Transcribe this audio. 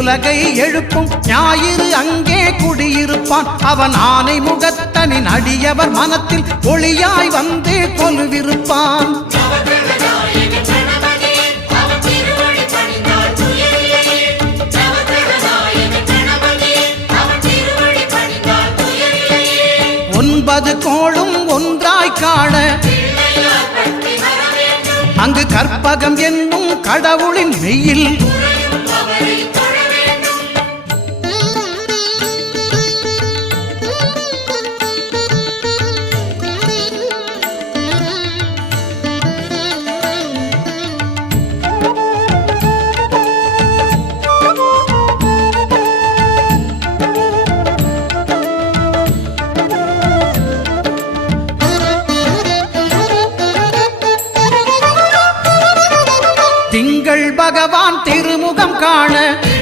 உலகை எழுப்பும் ஞாயிறு அங்கே குடியிருப்பான். அவன் ஆனை முகத்தனின் அடியவர் மனத்தில் ஒளியாய் வந்து கொலுவிருப்பான். ஒன்பது கோளும் ஒன்றாய் காண அங்கு கற்பகம் என்னும் கடவுளின் மெய்யில் திங்கள் பகவான் திருமுகம் காண